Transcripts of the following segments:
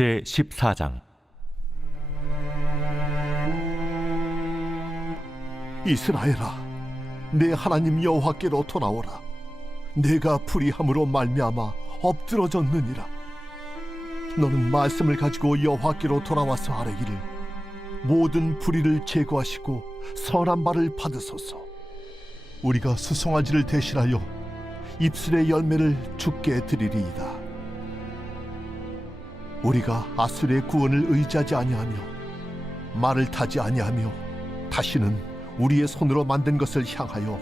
제14장. 이스라엘아, 내 하나님 여호와께로 돌아오라. 내가 불의함으로 말미암아 엎드러졌느니라. 너는 말씀을 가지고 여호와께로 돌아와서 아뢰기를, 모든 불의를 제거하시고 선한 바를 받으소서. 우리가 수송아지를 대신하여 입술의 열매를 주께 드리리이다. 우리가 아술의 구원을 의지하지 아니하며 말을 타지 아니하며 다시는 우리의 손으로 만든 것을 향하여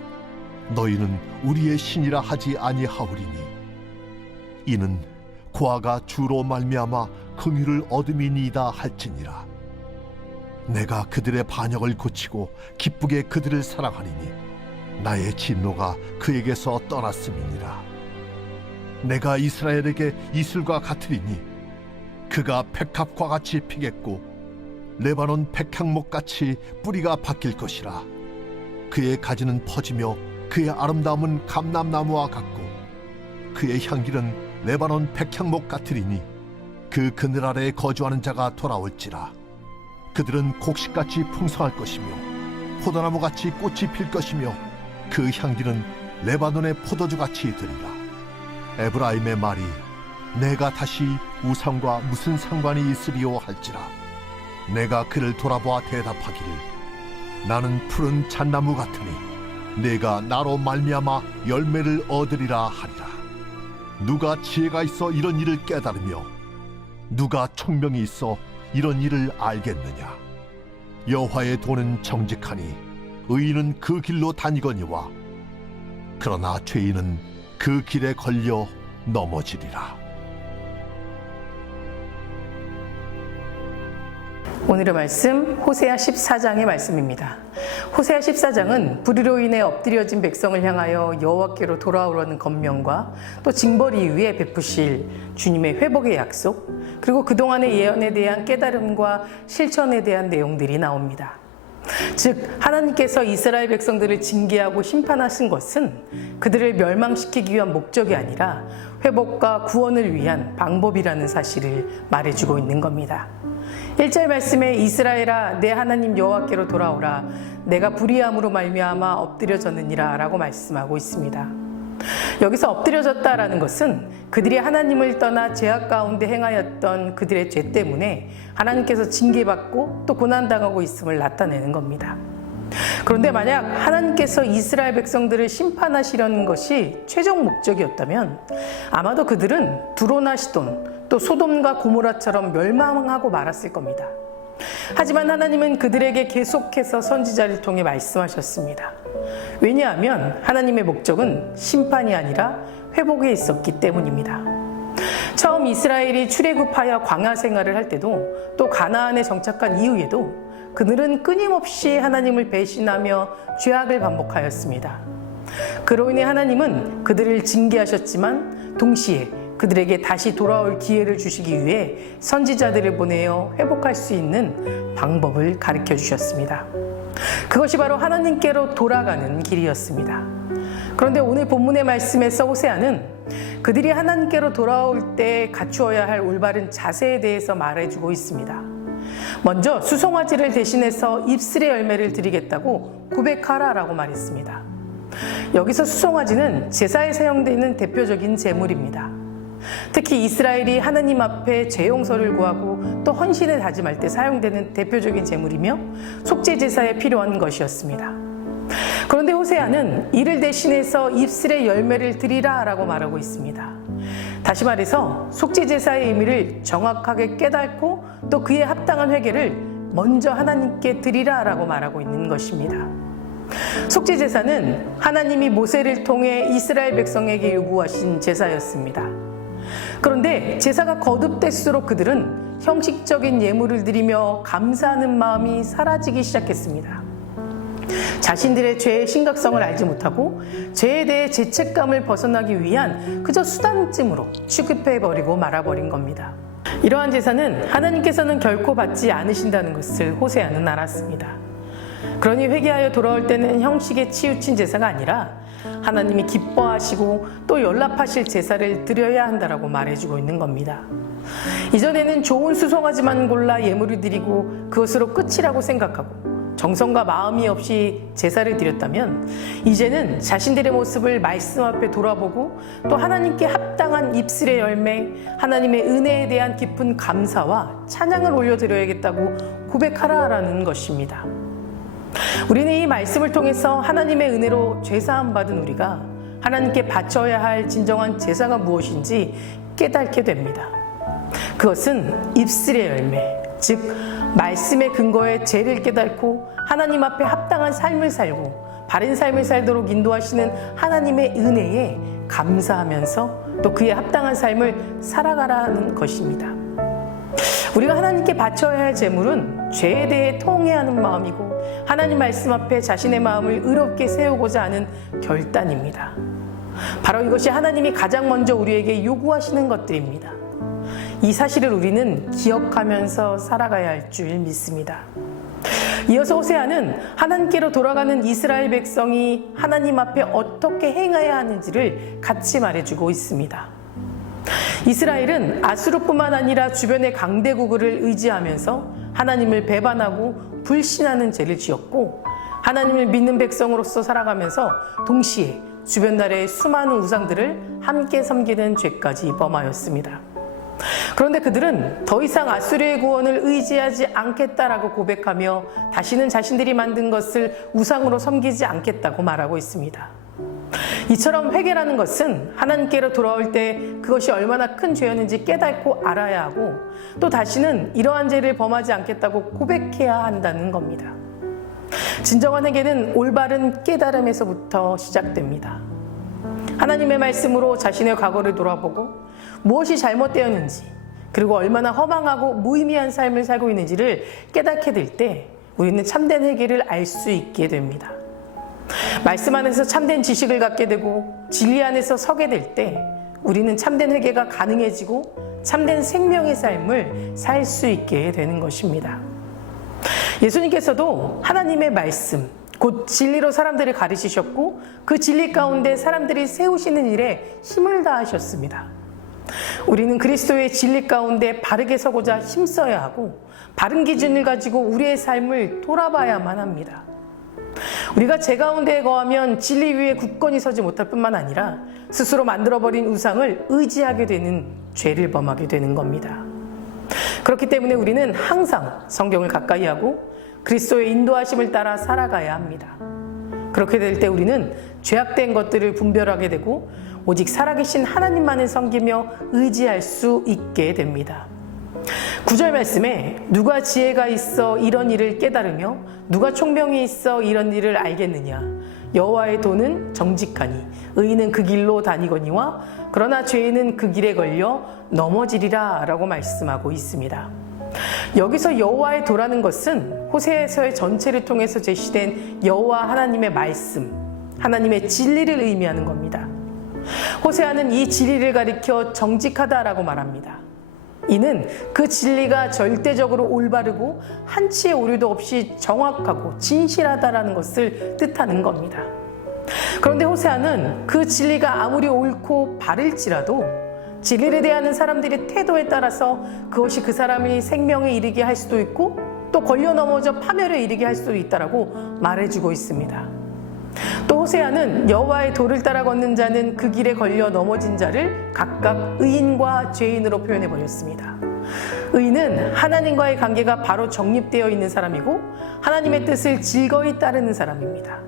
너희는 우리의 신이라 하지 아니하오리니, 이는 고아가 주로 말미암아 긍휼을 얻음이니이다 할지니라. 내가 그들의 반역을 고치고 기쁘게 그들을 사랑하리니 나의 진노가 그에게서 떠났음이니라. 내가 이스라엘에게 이슬과 같으리니 그가 백합과 같이 피겠고 레바논 백향목같이 뿌리가 바뀔 것이라. 그의 가지는 퍼지며 그의 아름다움은 감람나무와 같고 그의 향기는 레바논 백향목 같으리니 그 그늘 아래에 거주하는 자가 돌아올지라. 그들은 곡식같이 풍성할 것이며 포도나무같이 꽃이 필 것이며 그 향기는 레바논의 포도주같이 되리라. 에브라임의 말이 내가 다시 우상과 무슨 상관이 있으리요 할지라. 내가 그를 돌아보아 대답하기를, 나는 푸른 잣나무 같으니 내가 나로 말미암아 열매를 얻으리라 하리라. 누가 지혜가 있어 이런 일을 깨달으며 누가 총명이 있어 이런 일을 알겠느냐. 여호와의 도는 정직하니 의인은 그 길로 다니거니와 그러나 죄인은 그 길에 걸려 넘어지리라. 오늘의 말씀 호세아 14장의 말씀입니다. 호세아 14장은 불의로 인해 엎드려진 백성을 향하여 여호와께로 돌아오라는 검명과 또 징벌 이후에 베푸실 주님의 회복의 약속, 그리고 그동안의 예언에 대한 깨달음과 실천에 대한 내용들이 나옵니다. 즉, 하나님께서 이스라엘 백성들을 징계하고 심판하신 것은 그들을 멸망시키기 위한 목적이 아니라 회복과 구원을 위한 방법이라는 사실을 말해주고 있는 겁니다. 1절 말씀에 이스라엘아 내 하나님 여호와께로 돌아오라, 내가 불의함으로 말미암아 엎드려졌느니라 라고 말씀하고 있습니다. 여기서 엎드려졌다라는 것은 그들이 하나님을 떠나 죄악 가운데 행하였던 그들의 죄 때문에 하나님께서 징계받고 또 고난당하고 있음을 나타내는 겁니다. 그런데 만약 하나님께서 이스라엘 백성들을 심판하시려는 것이 최종 목적이었다면 아마도 그들은 두로나 시돈 또 소돔과 고모라처럼 멸망하고 말았을 겁니다. 하지만 하나님은 그들에게 계속해서 선지자를 통해 말씀하셨습니다. 왜냐하면 하나님의 목적은 심판이 아니라 회복에 있었기 때문입니다. 처음 이스라엘이 출애굽하여 광야 생활을 할 때도 또 가나안에 정착한 이후에도 그들은 끊임없이 하나님을 배신하며 죄악을 반복하였습니다. 그로 인해 하나님은 그들을 징계하셨지만 동시에 그들에게 다시 돌아올 기회를 주시기 위해 선지자들을 보내어 회복할 수 있는 방법을 가르쳐 주셨습니다. 그것이 바로 하나님께로 돌아가는 길이었습니다. 그런데 오늘 본문의 말씀에서 호세아는 그들이 하나님께로 돌아올 때 갖추어야 할 올바른 자세에 대해서 말해주고 있습니다. 먼저 수송아지를 대신해서 입술의 열매를 드리겠다고 고백하라라고 말했습니다. 여기서 수송아지는 제사에 사용되는 대표적인 제물입니다. 특히 이스라엘이 하나님 앞에 죄 용서를 구하고 또 헌신을 다짐할 때 사용되는 대표적인 제물이며 속죄 제사에 필요한 것이었습니다. 그런데 호세아는 이를 대신해서 입술의 열매를 드리라 라고 말하고 있습니다. 다시 말해서 속죄 제사의 의미를 정확하게 깨닫고 또 그에 합당한 회개를 먼저 하나님께 드리라 라고 말하고 있는 것입니다. 속죄 제사는 하나님이 모세를 통해 이스라엘 백성에게 요구하신 제사였습니다. 그런데 제사가 거듭될수록 그들은 형식적인 예물을 드리며 감사하는 마음이 사라지기 시작했습니다. 자신들의 죄의 심각성을 알지 못하고 죄에 대해 죄책감을 벗어나기 위한 그저 수단쯤으로 취급해버리고 말아버린 겁니다. 이러한 제사는 하나님께서는 결코 받지 않으신다는 것을 호세아는 알았습니다. 그러니 회개하여 돌아올 때는 형식에 치우친 제사가 아니라 하나님이 기뻐하시고 또 연락하실 제사를 드려야 한다라고 말해주고 있는 겁니다. 이전에는 좋은 수송아지만 골라 예물을 드리고 그것으로 끝이라고 생각하고 정성과 마음이 없이 제사를 드렸다면, 이제는 자신들의 모습을 말씀 앞에 돌아보고 또 하나님께 합당한 입술의 열매, 하나님의 은혜에 대한 깊은 감사와 찬양을 올려드려야겠다고 고백하라라는 것입니다. 우리는 이 말씀을 통해서 하나님의 은혜로 죄사함 받은 우리가 하나님께 바쳐야 할 진정한 제사가 무엇인지 깨닫게 됩니다. 그것은 입술의 열매, 즉 말씀의 근거에 죄를 깨닫고 하나님 앞에 합당한 삶을 살고 바른 삶을 살도록 인도하시는 하나님의 은혜에 감사하면서 또 그에 합당한 삶을 살아가라는 것입니다. 우리가 하나님께 바쳐야 할 제물은 죄에 대해 통회하는 마음이고 하나님 말씀 앞에 자신의 마음을 의롭게 세우고자 하는 결단입니다. 바로 이것이 하나님이 가장 먼저 우리에게 요구하시는 것들입니다. 이 사실을 우리는 기억하면서 살아가야 할 줄 믿습니다. 이어서 호세아는 하나님께로 돌아가는 이스라엘 백성이 하나님 앞에 어떻게 행해야 하는지를 같이 말해주고 있습니다. 이스라엘은 아수르뿐만 아니라 주변의 강대국을 의지하면서 하나님을 배반하고 불신하는 죄를 지었고, 하나님을 믿는 백성으로서 살아가면서 동시에 주변 나라의 수많은 우상들을 함께 섬기는 죄까지 범하였습니다. 그런데 그들은 더 이상 아수르의 구원을 의지하지 않겠다라고 고백하며 다시는 자신들이 만든 것을 우상으로 섬기지 않겠다고 말하고 있습니다. 이처럼 회개라는 것은 하나님께로 돌아올 때 그것이 얼마나 큰 죄였는지 깨닫고 알아야 하고 또 다시는 이러한 죄를 범하지 않겠다고 고백해야 한다는 겁니다. 진정한 회개는 올바른 깨달음에서부터 시작됩니다. 하나님의 말씀으로 자신의 과거를 돌아보고 무엇이 잘못되었는지, 그리고 얼마나 허망하고 무의미한 삶을 살고 있는지를 깨닫게 될 때 우리는 참된 회개를 알 수 있게 됩니다. 말씀 안에서 참된 지식을 갖게 되고 진리 안에서 서게 될 때 우리는 참된 회개가 가능해지고 참된 생명의 삶을 살 수 있게 되는 것입니다. 예수님께서도 하나님의 말씀, 곧 진리로 사람들을 가르치셨고 그 진리 가운데 사람들이 세우시는 일에 힘을 다하셨습니다. 우리는 그리스도의 진리 가운데 바르게 서고자 힘써야 하고 바른 기준을 가지고 우리의 삶을 돌아봐야만 합니다. 우리가 죄 가운데에 거하면 진리 위에 굳건히 서지 못할 뿐만 아니라 스스로 만들어버린 우상을 의지하게 되는 죄를 범하게 되는 겁니다. 그렇기 때문에 우리는 항상 성경을 가까이 하고 그리스도의 인도하심을 따라 살아가야 합니다. 그렇게 될 때 우리는 죄악된 것들을 분별하게 되고 오직 살아계신 하나님만을 섬기며 의지할 수 있게 됩니다. 9절 말씀에 누가 지혜가 있어 이런 일을 깨달으며 누가 총명이 있어 이런 일을 알겠느냐. 여호와의 도는 정직하니 의인은 그 길로 다니거니와 그러나 죄인은 그 길에 걸려 넘어지리라 라고 말씀하고 있습니다. 여기서 여호와의 도라는 것은 호세아서의 전체를 통해서 제시된 여호와 하나님의 말씀, 하나님의 진리를 의미하는 겁니다. 호세아는 이 진리를 가리켜 정직하다라고 말합니다. 이는 그 진리가 절대적으로 올바르고 한치의 오류도 없이 정확하고 진실하다라는 것을 뜻하는 겁니다. 그런데 호세아는 그 진리가 아무리 옳고 바를지라도 진리를 대하는 사람들의 태도에 따라서 그것이 그 사람이 생명에 이르게 할 수도 있고 또 걸려 넘어져 파멸에 이르게 할 수도 있다라고 말해주고 있습니다. 또 호세아는 여호와의 도를 따라 걷는 자는 그 길에 걸려 넘어진 자를 각각 의인과 죄인으로 표현해 버렸습니다. 의인은 하나님과의 관계가 바로 정립되어 있는 사람이고 하나님의 뜻을 즐거이 따르는 사람입니다.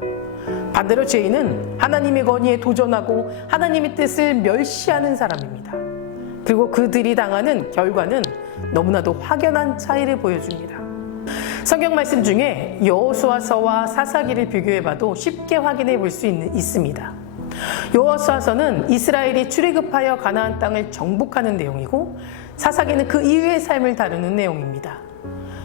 반대로 죄인은 하나님의 권위에 도전하고 하나님의 뜻을 멸시하는 사람입니다. 그리고 그들이 당하는 결과는 너무나도 확연한 차이를 보여줍니다. 성경 말씀 중에 여호수아서와 사사기를 비교해봐도 쉽게 확인해 볼 수 있습니다. 여호수아서는 이스라엘이 출애굽하여 가나안 땅을 정복하는 내용이고 사사기는 그 이후의 삶을 다루는 내용입니다.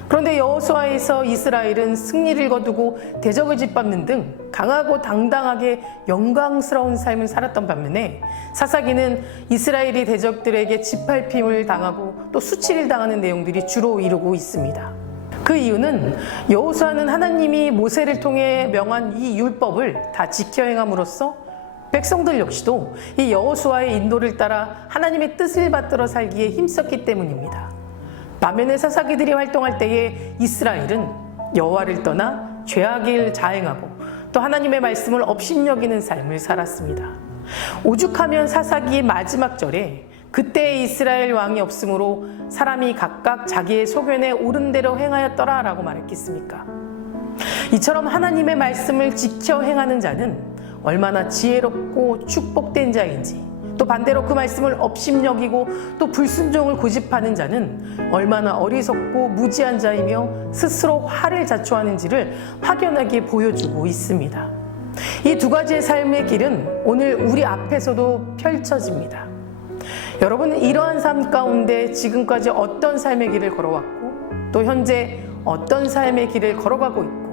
그런데 여호수아에서 이스라엘은 승리를 거두고 대적을 짓밟는 등 강하고 당당하게 영광스러운 삶을 살았던 반면에 사사기는 이스라엘이 대적들에게 짓밟힘을 당하고 또 수치를 당하는 내용들이 주로 이루고 있습니다. 그 이유는 여호수아는 하나님이 모세를 통해 명한 이 율법을 다 지켜 행함으로써 백성들 역시도 이 여호수아의 인도를 따라 하나님의 뜻을 받들어 살기에 힘썼기 때문입니다. 만면의 사사기들이 활동할 때에 이스라엘은 여호와를 떠나 죄악을 자행하고 또 하나님의 말씀을 업신여기는 삶을 살았습니다. 오죽하면 사사기의 마지막 절에 그때의 이스라엘 왕이 없으므로 사람이 각각 자기의 소견에 옳은 대로 행하였더라 라고 말했겠습니까? 이처럼 하나님의 말씀을 지켜 행하는 자는 얼마나 지혜롭고 축복된 자인지, 또 반대로 그 말씀을 업신여기고 또 불순종을 고집하는 자는 얼마나 어리석고 무지한 자이며 스스로 화를 자초하는지를 확연하게 보여주고 있습니다. 이 두 가지의 삶의 길은 오늘 우리 앞에서도 펼쳐집니다. 여러분은 이러한 삶 가운데 지금까지 어떤 삶의 길을 걸어왔고 또 현재 어떤 삶의 길을 걸어가고 있고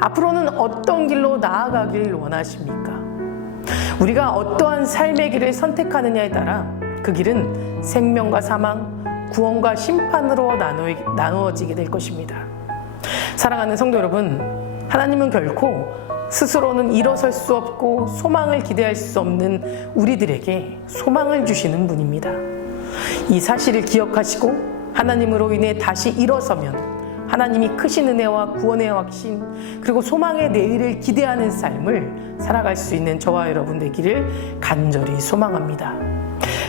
앞으로는 어떤 길로 나아가길 원하십니까? 우리가 어떠한 삶의 길을 선택하느냐에 따라 그 길은 생명과 사망, 구원과 심판으로 나누어지게 될 것입니다. 사랑하는 성도 여러분, 하나님은 결코 스스로는 일어설 수 없고 소망을 기대할 수 없는 우리들에게 소망을 주시는 분입니다. 이 사실을 기억하시고 하나님으로 인해 다시 일어서면 하나님이 크신 은혜와 구원의 확신 그리고 소망의 내일을 기대하는 삶을 살아갈 수 있는 저와 여러분 되기를 간절히 소망합니다.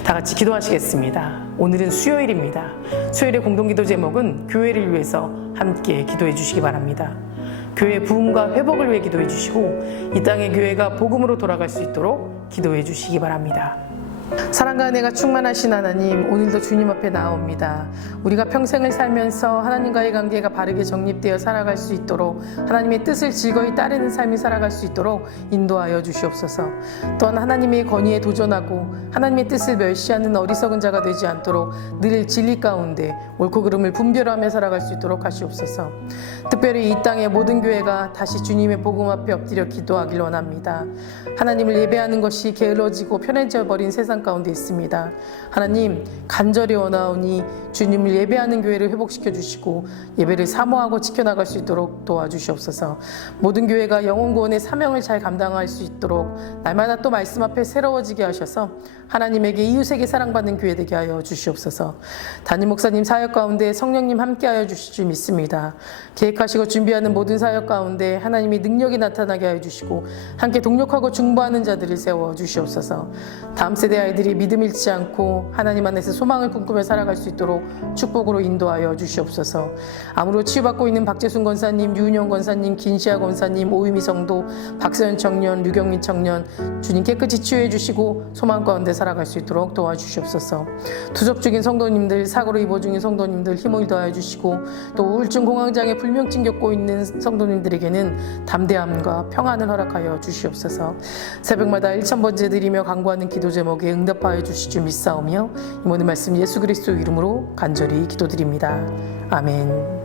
다 같이 기도하시겠습니다. 오늘은 수요일입니다. 수요일의 공동기도 제목은 교회를 위해서 함께 기도해 주시기 바랍니다. 교회 부흥과 회복을 위해 기도해 주시고 이 땅의 교회가 복음으로 돌아갈 수 있도록 기도해 주시기 바랍니다. 사랑과 은혜가 충만하신 하나님, 오늘도 주님 앞에 나옵니다. 우리가 평생을 살면서 하나님과의 관계가 바르게 정립되어 살아갈 수 있도록 하나님의 뜻을 즐거이 따르는 삶이 살아갈 수 있도록 인도하여 주시옵소서. 또한 하나님의 권위에 도전하고 하나님의 뜻을 멸시하는 어리석은 자가 되지 않도록 늘 진리 가운데 옳고 그름을 분별하며 살아갈 수 있도록 하시옵소서. 특별히 이 땅의 모든 교회가 다시 주님의 복음 앞에 엎드려 기도하길 원합니다. 하나님을 예배하는 것이 게을러지고 편해져 버린 세상 가운데 있습니다. 하나님, 간절히 원하오니 주님을 예배하는 교회를 회복시켜 주시고 예배를 사모하고 지켜나갈 수 있도록 도와주시옵소서. 모든 교회가 영혼 구원의 사명을 잘 감당할 수 있도록 날마다 또 말씀 앞에 새로워지게 하셔서 하나님에게 이웃에게 사랑받는 교회 되게 하여 주시옵소서. 담임 목사님 사역 가운데 성령님 함께하여 주실 줄 믿습니다. 계획하시고 준비하는 모든 사역 가운데 하나님의 능력이 나타나게 하여 주시고 함께 동력하고 중보하는 자들을 세워 주시옵소서. 다음 세대 아이들이 믿음 잃지 않고 하나님 안에서 소망을 꿈꾸며 살아갈 수 있도록 축복으로 인도하여 주시옵소서. 암으로 치유받고 있는 박재순 권사님, 유은영 권사님, 김시아 권사님, 오유미 성도, 박서연 청년, 류경민 청년 주님 깨끗이 치유해 주시고 소망 가운데 살아갈 수 있도록 도와주시옵소서. 투석 중인 성도님들, 사고로 입원 중인 성도님들 힘을 더하여 주시고 또 우울증 공황장애 불면증 겪고 있는 성도님들에게는 담대함과 평안을 허락하여 주시옵소서. 새벽마다 1000번째 드리며 간구하는 기도 제목에 응답하여 주실 줄 믿사오며 이 모든 말씀 예수 그리스도 이름으로 간절히 기도드립니다. 아멘.